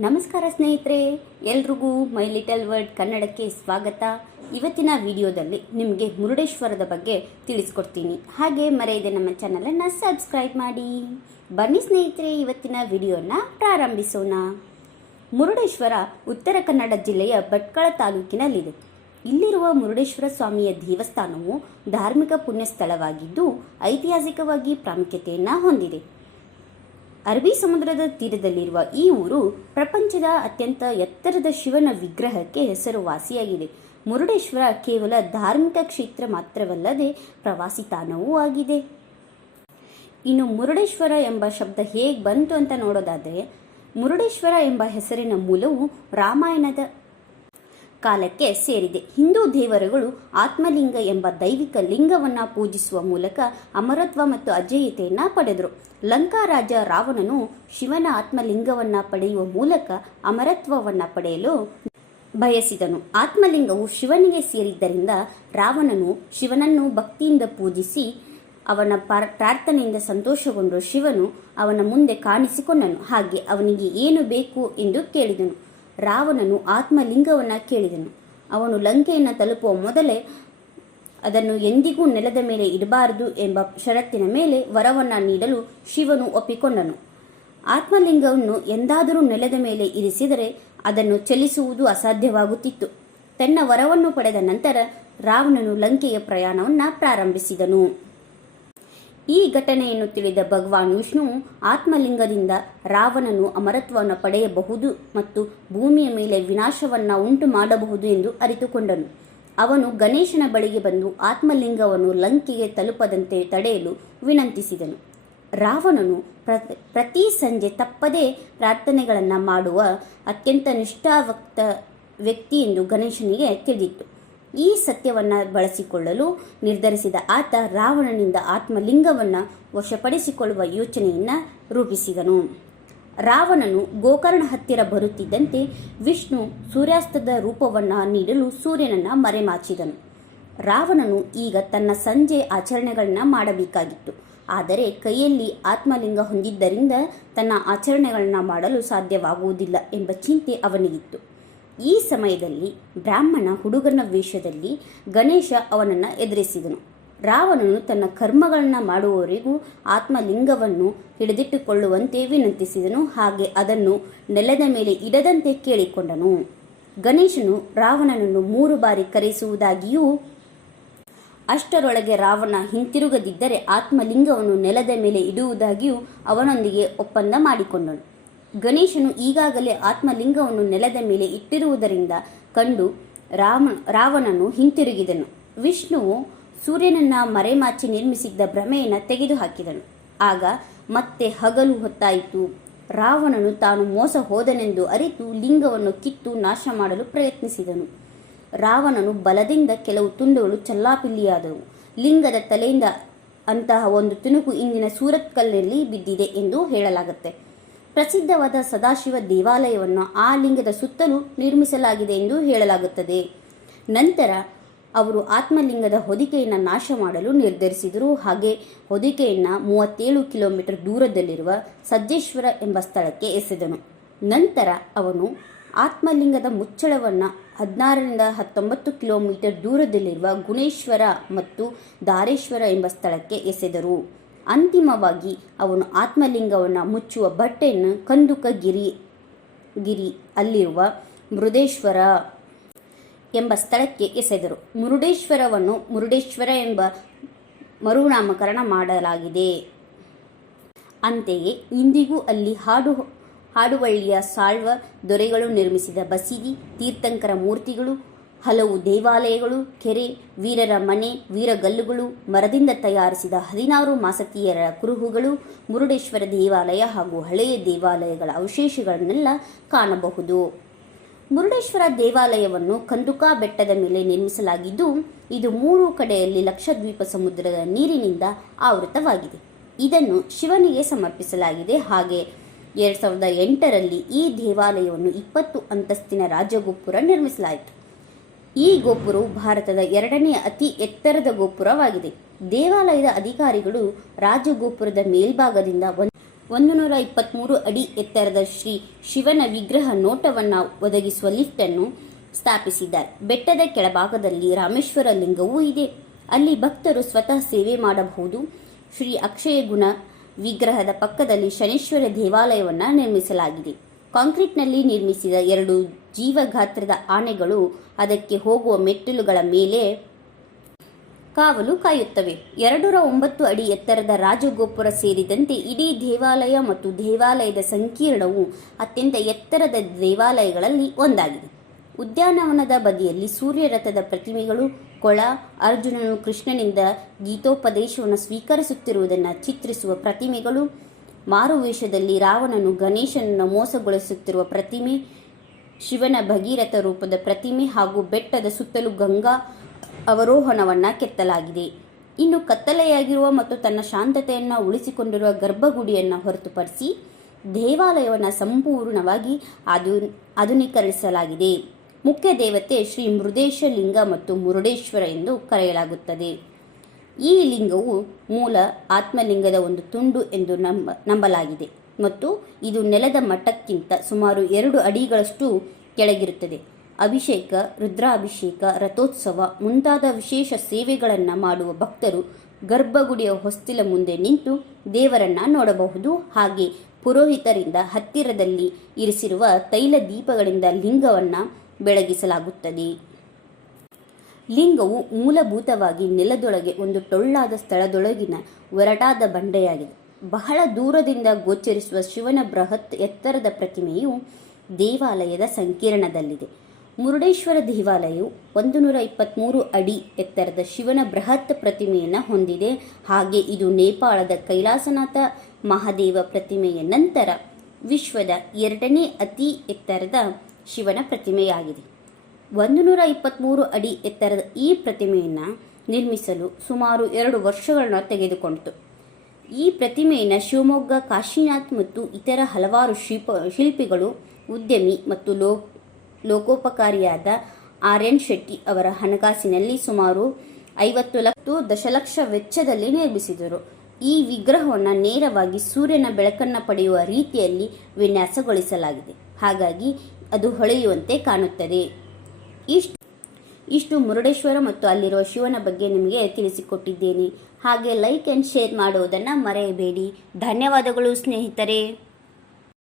ನಮಸ್ಕಾರ ಸ್ನೇಹಿತರೆ, ಎಲ್ರಿಗೂ ಮೈ ಲಿಟಲ್ ವರ್ಡ್ ಕನ್ನಡಕ್ಕೆ ಸ್ವಾಗತ. ಇವತ್ತಿನ ವಿಡಿಯೋದಲ್ಲಿ ನಿಮಗೆ ಮುರುಡೇಶ್ವರದ ಬಗ್ಗೆ ತಿಳಿಸ್ಕೊಡ್ತೀನಿ. ಹಾಗೆ ಮರೆಯದೆ ನಮ್ಮ ಚಾನಲನ್ನು ಸಬ್ಸ್ಕ್ರೈಬ್ ಮಾಡಿ. ಬನ್ನಿ ಸ್ನೇಹಿತರೆ, ಇವತ್ತಿನ ವಿಡಿಯೋನ ಪ್ರಾರಂಭಿಸೋಣ. ಮುರುಡೇಶ್ವರ ಉತ್ತರ ಕನ್ನಡ ಜಿಲ್ಲೆಯ ಭಟ್ಕಳ ತಾಲೂಕಿನಲ್ಲಿದೆ. ಇಲ್ಲಿರುವ ಮುರುಡೇಶ್ವರ ಸ್ವಾಮಿಯ ದೇವಸ್ಥಾನವು ಧಾರ್ಮಿಕ ಪುಣ್ಯ ಸ್ಥಳವಾಗಿದ್ದು ಐತಿಹಾಸಿಕವಾಗಿ ಪ್ರಾಮುಖ್ಯತೆಯನ್ನು ಹೊಂದಿದೆ. ಅರಬ್ಬಿ ಸಮುದ್ರದ ತೀರದಲ್ಲಿರುವ ಈ ಊರು ಪ್ರಪಂಚದ ಅತ್ಯಂತ ಎತ್ತರದ ಶಿವನ ವಿಗ್ರಹಕ್ಕೆ ಹೆಸರುವಾಸಿಯಾಗಿದೆ. ಮುರುಡೇಶ್ವರ ಕೇವಲ ಧಾರ್ಮಿಕ ಕ್ಷೇತ್ರ ಮಾತ್ರವಲ್ಲದೆ ಪ್ರವಾಸಿ ತಾಣವೂ ಆಗಿದೆ. ಇನ್ನು ಮುರುಡೇಶ್ವರ ಎಂಬ ಶಬ್ದ ಹೇಗೆ ಬಂತು ಅಂತ ನೋಡೋದಾದರೆ, ಮುರುಡೇಶ್ವರ ಎಂಬ ಹೆಸರಿನ ಮೂಲವು ರಾಮಾಯಣದ ಕಾಲಕ್ಕೆ ಸೇರಿದೆ. ಹಿಂದೂ ದೇವರುಗಳು ಆತ್ಮಲಿಂಗ ಎಂಬ ದೈವಿಕ ಲಿಂಗವನ್ನು ಪೂಜಿಸುವ ಮೂಲಕ ಅಮರತ್ವ ಮತ್ತು ಅಜೇಯತೆಯನ್ನು ಪಡೆದರು. ಲಂಕಾ ರಾಜ ರಾವಣನು ಶಿವನ ಆತ್ಮಲಿಂಗವನ್ನು ಪಡೆಯುವ ಮೂಲಕ ಅಮರತ್ವವನ್ನು ಪಡೆಯಲು ಬಯಸಿದನು. ಆತ್ಮಲಿಂಗವು ಶಿವನಿಗೆ ಸೇರಿದ್ದರಿಂದ ರಾವಣನು ಶಿವನನ್ನು ಭಕ್ತಿಯಿಂದ ಪೂಜಿಸಿ ಅವನ ಪಾರ್- ಪ್ರಾರ್ಥನೆಯಿಂದ ಸಂತೋಷಗೊಂಡು ಶಿವನು ಅವನ ಮುಂದೆ ಕಾಣಿಸಿಕೊಂಡನು. ಹಾಗೆ ಅವನಿಗೆ ಏನು ಬೇಕು ಎಂದು ಕೇಳಿದನು. ರಾವಣನು ಆತ್ಮಲಿಂಗವನ್ನು ಕೇಳಿದನು. ಅವನು ಲಂಕೆಯನ್ನು ತಲುಪುವ ಮೊದಲೇ ಅದನ್ನು ಎಂದಿಗೂ ನೆಲದ ಮೇಲೆ ಇಡಬಾರದು ಎಂಬ ಷರತ್ತಿನ ಮೇಲೆ ವರವನ್ನು ನೀಡಲು ಶಿವನು ಒಪ್ಪಿಕೊಂಡನು. ಆತ್ಮಲಿಂಗವನ್ನು ಎಂದಾದರೂ ನೆಲದ ಮೇಲೆ ಇರಿಸಿದರೆ ಅದನ್ನು ಚಲಿಸುವುದು ಅಸಾಧ್ಯವಾಗುತ್ತಿತ್ತು. ತನ್ನ ವರವನ್ನು ಪಡೆದ ನಂತರ ರಾವಣನು ಲಂಕೆಯ ಪ್ರಯಾಣವನ್ನು ಪ್ರಾರಂಭಿಸಿದನು. ಈ ಘಟನೆಯನ್ನು ತಿಳಿದ ಭಗವಾನ್ ವಿಷ್ಣು ಆತ್ಮಲಿಂಗದಿಂದ ರಾವಣನು ಅಮರತ್ವವನ್ನು ಪಡೆಯಬಹುದು ಮತ್ತು ಭೂಮಿಯ ಮೇಲೆ ವಿನಾಶವನ್ನು ಉಂಟು ಮಾಡಬಹುದು ಎಂದು ಅರಿತುಕೊಂಡನು. ಅವನು ಗಣೇಶನ ಬಳಿಗೆ ಬಂದು ಆತ್ಮಲಿಂಗವನ್ನು ಲಂಕೆಗೆ ತಲುಪದಂತೆ ತಡೆಯಲು ವಿನಂತಿಸಿದನು. ರಾವಣನು ಪ್ರ- ಪ್ರತಿ ಸಂಜೆ ತಪ್ಪದೇ ಪ್ರಾರ್ಥನೆಗಳನ್ನು ಮಾಡುವ ಅತ್ಯಂತ ನಿಷ್ಠಾವಕ್ತ ವ್ಯಕ್ತಿ ಎಂದು ಗಣೇಶನಿಗೆ ತಿಳಿದಿತ್ತು. ಈ ಸತ್ಯವನ್ನು ಬಳಸಿಕೊಳ್ಳಲು ನಿರ್ಧರಿಸಿದ ಆತ ರಾವಣನಿಂದ ಆತ್ಮಲಿಂಗವನ್ನು ವಶಪಡಿಸಿಕೊಳ್ಳುವ ಯೋಚನೆಯನ್ನು ರೂಪಿಸಿದನು. ರಾವಣನು ಗೋಕರ್ಣ ಹತ್ತಿರ ಬರುತ್ತಿದ್ದಂತೆ ವಿಷ್ಣು ಸೂರ್ಯಾಸ್ತದ ರೂಪವನ್ನು ನೀಡಲು ಸೂರ್ಯನನ್ನು ಮರೆಮಾಚಿದನು. ರಾವಣನು ಈಗ ತನ್ನ ಸಂಜೆ ಆಚರಣೆಗಳನ್ನ ಮಾಡಬೇಕಾಗಿತ್ತು. ಆದರೆ ಕೈಯಲ್ಲಿ ಆತ್ಮಲಿಂಗ ಹೊಂದಿದ್ದರಿಂದ ತನ್ನ ಆಚರಣೆಗಳನ್ನ ಮಾಡಲು ಸಾಧ್ಯವಾಗುವುದಿಲ್ಲ ಎಂಬ ಚಿಂತೆ ಅವನಿಗಿತ್ತು. ಈ ಸಮಯದಲ್ಲಿ ಬ್ರಾಹ್ಮಣ ಹುಡುಗನ ವೇಷದಲ್ಲಿ ಗಣೇಶ ಅವನನ್ನು ಎದುರಿಸಿದನು. ರಾವಣನು ತನ್ನ ಕರ್ಮಗಳನ್ನು ಮಾಡುವವರೆಗೂ ಆತ್ಮಲಿಂಗವನ್ನು ಹಿಡಿದಿಟ್ಟುಕೊಳ್ಳುವಂತೆ ವಿನಂತಿಸಿದನು. ಹಾಗೆ ಅದನ್ನು ನೆಲದ ಮೇಲೆ ಇಡದಂತೆ ಕೇಳಿಕೊಂಡನು. ಗಣೇಶನು ರಾವಣನನ್ನು ಮೂರು ಬಾರಿ ಕರೆಸುವುದಾಗಿಯೂ ಅಷ್ಟರೊಳಗೆ ರಾವಣ ಹಿಂತಿರುಗದಿದ್ದರೆ ಆತ್ಮಲಿಂಗವನ್ನು ನೆಲದ ಮೇಲೆ ಇಡುವುದಾಗಿಯೂ ಅವನೊಂದಿಗೆ ಒಪ್ಪಂದ ಮಾಡಿಕೊಂಡನು. ಗಣೇಶನು ಈಗಾಗಲೇ ಆತ್ಮಲಿಂಗವನ್ನು ನೆಲದ ಮೇಲೆ ಇಟ್ಟಿರುವುದರಿಂದ ಕಂಡು ರಾಮ, ರಾವಣನು ಹಿಂತಿರುಗಿದನು. ವಿಷ್ಣುವು ಸೂರ್ಯನನ್ನ ಮರೆಮಾಚಿ ನಿರ್ಮಿಸಿದ್ದ ಭ್ರಮೆಯನ್ನು ತೆಗೆದುಹಾಕಿದನು. ಆಗ ಮತ್ತೆ ಹಗಲು ಹೊತ್ತಾಯಿತು. ರಾವಣನು ತಾನು ಮೋಸ ಹೋದನೆಂದು ಅರಿತು ಲಿಂಗವನ್ನು ಕಿತ್ತು ನಾಶ ಮಾಡಲು ಪ್ರಯತ್ನಿಸಿದನು. ರಾವಣನು ಬಲದಿಂದ ಕೆಲವು ತುಂಡುಗಳು ಚಲ್ಲಾಪಿಲ್ಲಿಯಾದವು. ಲಿಂಗದ ತಲೆಯಿಂದ ಅಂತಹ ಒಂದು ತುಣುಕು ಇಂದಿನ ಸೂರತ್ಕಲ್ನಲ್ಲಿ ಬಿದ್ದಿದೆ ಎಂದು ಹೇಳಲಾಗುತ್ತೆ. ಪ್ರಸಿದ್ಧವಾದ ಸದಾಶಿವ ದೇವಾಲಯವನ್ನು ಆ ಲಿಂಗದ ಸುತ್ತಲೂ ನಿರ್ಮಿಸಲಾಗಿದೆ ಎಂದು ಹೇಳಲಾಗುತ್ತದೆ. ನಂತರ ಅವರು ಆತ್ಮಲಿಂಗದ ಹೊದಿಕೆಯನ್ನು ನಾಶ ಮಾಡಲು ನಿರ್ಧರಿಸಿದರು. ಹಾಗೆ ಹೊದಿಕೆಯನ್ನು ಮೂವತ್ತೇಳು ಕಿಲೋಮೀಟರ್ ದೂರದಲ್ಲಿರುವ ಸಜ್ಜೇಶ್ವರ ಎಂಬ ಸ್ಥಳಕ್ಕೆ ಎಸೆದನು. ನಂತರ ಅವನು ಆತ್ಮಲಿಂಗದ ಮುಚ್ಚಳವನ್ನು ಹದಿನಾರರಿಂದ ಹತ್ತೊಂಬತ್ತು ಕಿಲೋಮೀಟರ್ ದೂರದಲ್ಲಿರುವ ಗುಣೇಶ್ವರ ಮತ್ತು ದಾರೇಶ್ವರ ಎಂಬ ಸ್ಥಳಕ್ಕೆ ಎಸೆದರು. ಅಂತಿಮವಾಗಿ ಅವನು ಆತ್ಮಲಿಂಗವನ್ನು ಮುಚ್ಚುವ ಬಟ್ಟೆಯನ್ನು ಕಂದುಕ ಗಿರಿ ಗಿರಿ ಅಲ್ಲಿರುವ ಮೃದೇಶ್ವರ ಎಂಬ ಸ್ಥಳಕ್ಕೆ ಎಸೆದರು. ಮುರುಡೇಶ್ವರವನ್ನು ಮುರುಡೇಶ್ವರ ಎಂಬ ಮರುನಾಮಕರಣ ಮಾಡಲಾಗಿದೆ. ಅಂತೆಯೇ ಇಂದಿಗೂ ಅಲ್ಲಿ ಹಾಡು, ಹಾಡುವಳ್ಳಿಯ ಸಾಳ್ವ ದೊರೆಗಳು ನಿರ್ಮಿಸಿದ ಬಸೀದಿ, ತೀರ್ಥಂಕರ ಮೂರ್ತಿಗಳು ಹಲವು ದೇವಾಲಯಗಳು, ಕೆರೆ, ವೀರರ ಮನೆ ವೀರಗಲ್ಲುಗಳು ಮರದಿಂದ ತಯಾರಿಸಿದ ಹದಿನಾರು ಮಾಸತಿಯರ ಕುರುಹುಗಳು, ಮುರುಡೇಶ್ವರ ದೇವಾಲಯ ಹಾಗೂ ಹಳೆಯ ದೇವಾಲಯಗಳ ಅವಶೇಷಗಳನ್ನೆಲ್ಲ ಕಾಣಬಹುದು. ಮುರುಡೇಶ್ವರ ದೇವಾಲಯವನ್ನು ಕಂದುಕಾ ಬೆಟ್ಟದ ಮೇಲೆ ನಿರ್ಮಿಸಲಾಗಿದ್ದು, ಇದು ಮೂರು ಕಡೆಯಲ್ಲಿ ಲಕ್ಷದ್ವೀಪ ಸಮುದ್ರದ ನೀರಿನಿಂದ ಆವೃತವಾಗಿದೆ. ಇದನ್ನು ಶಿವನಿಗೆ ಸಮರ್ಪಿಸಲಾಗಿದೆ. ಹಾಗೆ ಎರಡು ಸಾವಿರದ ಎಂಟರಲ್ಲಿ ಈ ದೇವಾಲಯವನ್ನು ಇಪ್ಪತ್ತು ಅಂತಸ್ತಿನ ರಾಜಗೋಪುರ ನಿರ್ಮಿಸಲಾಯಿತು. ಈ ಗೋಪುರವು ಭಾರತದ ಎರಡನೇ ಅತಿ ಎತ್ತರದ ಗೋಪುರವಾಗಿದೆ. ದೇವಾಲಯದ ಅಧಿಕಾರಿಗಳು ರಾಜಗೋಪುರದ ಮೇಲ್ಭಾಗದಿಂದ ಒಂದ್- ನೂರ ಇಪ್ಪತ್ತ್ಮೂರು ಅಡಿ ಎತ್ತರದ ಶ್ರೀ ಶಿವನ ವಿಗ್ರಹ ನೋಟವನ್ನು ಒದಗಿಸುವ ಲಿಫ್ಟನ್ನು ಸ್ಥಾಪಿಸಿದ್ದಾರೆ. ಬೆಟ್ಟದ ಕೆಳಭಾಗದಲ್ಲಿ ರಾಮೇಶ್ವರ ಲಿಂಗವೂ ಇದೆ. ಅಲ್ಲಿ ಭಕ್ತರು ಸ್ವತಃ ಸೇವೆ ಮಾಡಬಹುದು. ಶ್ರೀ ಅಕ್ಷಯ ಗುಣ ವಿಗ್ರಹದ ಪಕ್ಕದಲ್ಲಿ ಶನೇಶ್ವರ ದೇವಾಲಯವನ್ನು ನಿರ್ಮಿಸಲಾಗಿದೆ. ಕಾಂಕ್ರೀಟ್ನಲ್ಲಿ ನಿರ್ಮಿಸಿದ ಎರಡು ಜೀವಗಾತ್ರದ ಆನೆಗಳು ಅದಕ್ಕೆ ಹೋಗುವ ಮೆಟ್ಟಿಲುಗಳ ಮೇಲೆ ಕಾವಲು ಕಾಯುತ್ತವೆ. ಎರಡೂರ ಒಂಬತ್ತು ಅಡಿ ಎತ್ತರದ ರಾಜಗೋಪುರ ಸೇರಿದಂತೆ ಇಡೀ ದೇವಾಲಯ ಮತ್ತು ದೇವಾಲಯದ ಸಂಕೀರ್ಣವು ಅತ್ಯಂತ ಎತ್ತರದ ದೇವಾಲಯಗಳಲ್ಲಿ ಒಂದಾಗಿದೆ. ಉದ್ಯಾನವನದ ಬದಿಯಲ್ಲಿ ಸೂರ್ಯರಥದ ಪ್ರತಿಮೆಗಳು, ಕೊಳ, ಅರ್ಜುನನು ಕೃಷ್ಣನಿಂದ ಗೀತೋಪದೇಶವನ್ನು ಸ್ವೀಕರಿಸುತ್ತಿರುವುದನ್ನು ಚಿತ್ರಿಸುವ ಪ್ರತಿಮೆಗಳು ಮಾರುವೇಷದಲ್ಲಿ ರಾವಣನು ಗಣೇಶನನ್ನು ಮೋಸಗೊಳಿಸುತ್ತಿರುವ ಪ್ರತಿಮೆ ಶಿವನ ಭಗೀರಥ ರೂಪದ ಪ್ರತಿಮೆ ಹಾಗೂ ಬೆಟ್ಟದ ಸುತ್ತಲೂ ಗಂಗಾ ಅವರೋಹಣವನ್ನು ಕೆತ್ತಲಾಗಿದೆ. ಇನ್ನು ಕತ್ತಲೆಯಾಗಿರುವ ಮತ್ತು ತನ್ನ ಶಾಂತತೆಯನ್ನು ಉಳಿಸಿಕೊಂಡಿರುವ ಗರ್ಭಗುಡಿಯನ್ನು ಹೊರತುಪಡಿಸಿ ದೇವಾಲಯವನ್ನು ಸಂಪೂರ್ಣವಾಗಿ ಆಧು, ಆಧುನೀಕರಿಸಲಾಗಿದೆ. ಮುಖ್ಯ ದೇವತೆ ಶ್ರೀ ಮೃದೇಶ ಲಿಂಗ ಮತ್ತು ಮುರುಡೇಶ್ವರ ಎಂದು ಕರೆಯಲಾಗುತ್ತದೆ. ಈ ಲಿಂಗವು ಮೂಲ ಆತ್ಮಲಿಂಗದ ಒಂದು ತುಂಡು ಎಂದು ನಂಬ, ನಂಬಲಾಗಿದೆ ಮತ್ತು ಇದು ನೆಲದ ಮಟ್ಟಕ್ಕಿಂತ ಸುಮಾರು ಎರಡು ಅಡಿಗಳಷ್ಟು ಕೆಳಗಿರುತ್ತದೆ. ಅಭಿಷೇಕ, ರುದ್ರಾಭಿಷೇಕ, ರಥೋತ್ಸವ ಮುಂತಾದ ವಿಶೇಷ ಸೇವೆಗಳನ್ನು ಮಾಡುವ ಭಕ್ತರು ಗರ್ಭಗುಡಿಯ ಹೊಸ್ತಿಲ ಮುಂದೆ ನಿಂತು ದೇವರನ್ನ ನೋಡಬಹುದು. ಹಾಗೆ ಪುರೋಹಿತರಿಂದ ಹತ್ತಿರದಲ್ಲಿ ಇರಿಸಿರುವ ತೈಲ ದೀಪಗಳಿಂದ ಲಿಂಗವನ್ನು ಬೆಳಗಿಸಲಾಗುತ್ತದೆ. ಲಿಂಗವು ಮೂಲಭೂತವಾಗಿ ನೆಲದೊಳಗೆ ಒಂದು ಟೊಳ್ಳಾದ ಸ್ಥಳದೊಳಗಿನ ಒರಟಾದ ಬಂಡೆಯಾಗಿದೆ. ಬಹಳ ದೂರದಿಂದ ಗೋಚರಿಸುವ ಶಿವನ ಬೃಹತ್ ಎತ್ತರದ ಪ್ರತಿಮೆಯು ದೇವಾಲಯದ ಸಂಕೀರ್ಣದಲ್ಲಿದೆ. ಮುರುಡೇಶ್ವರ ದೇವಾಲಯವು ಒಂದು ನೂರ ಇಪ್ಪತ್ತ್ಮೂರು ಅಡಿ ಎತ್ತರದ ಶಿವನ ಬೃಹತ್ ಪ್ರತಿಮೆಯನ್ನು ಹೊಂದಿದೆ. ಹಾಗೆ ಇದು ನೇಪಾಳದ ಕೈಲಾಸನಾಥ ಮಹಾದೇವ ಪ್ರತಿಮೆಯ ನಂತರ ವಿಶ್ವದ ಎರಡನೇ ಅತಿ ಎತ್ತರದ ಶಿವನ ಪ್ರತಿಮೆಯಾಗಿದೆ. ಒಂದು ನೂರ ಇಪ್ಪತ್ತ್ಮೂರು ಅಡಿ ಎತ್ತರದ ಈ ಪ್ರತಿಮೆಯನ್ನು ನಿರ್ಮಿಸಲು ಸುಮಾರು ಎರಡು ವರ್ಷಗಳನ್ನು ತೆಗೆದುಕೊಂಡಿತು. ಈ ಪ್ರತಿಮೆಯನ್ನು ಶಿವಮೊಗ್ಗ, ಕಾಶಿನಾಥ್ ಮತ್ತು ಇತರ ಹಲವಾರು ಶಿಲ್ಪ ಶಿಲ್ಪಿಗಳು ಉದ್ಯಮಿ ಮತ್ತು ಲೋ, ಲೋಕೋಪಕಾರಿಯಾದ ಆರ್ ಎನ್ ಶೆಟ್ಟಿ ಅವರ ಹಣಕಾಸಿನಲ್ಲಿ ಸುಮಾರು ಐವತ್ತು ಲಕ್ಷ ದಶಲಕ್ಷ ವೆಚ್ಚದಲ್ಲಿ ನಿರ್ಮಿಸಿದರು. ಈ ವಿಗ್ರಹವನ್ನು ನೇರವಾಗಿ ಸೂರ್ಯನ ಬೆಳಕನ್ನು ಪಡೆಯುವ ರೀತಿಯಲ್ಲಿ ವಿನ್ಯಾಸಗೊಳಿಸಲಾಗಿದೆ. ಹಾಗಾಗಿ ಅದು ಹೊಳೆಯುವಂತೆ ಕಾಣುತ್ತದೆ. ಇಷ್ಟು ಇಷ್ಟು ಮುರುಡೇಶ್ವರ ಮತ್ತು ಅಲ್ಲಿರುವ ಶಿವನ ಬಗ್ಗೆ ನಿಮಗೆ ತಿಳಿಸಿಕೊಟ್ಟಿದ್ದೇನೆ. ಹಾಗೆ ಲೈಕ್ ಆ್ಯಂಡ್ ಶೇರ್ ಮಾಡುವುದನ್ನು ಮರೆಯಬೇಡಿ. ಧನ್ಯವಾದಗಳು ಸ್ನೇಹಿತರೆ.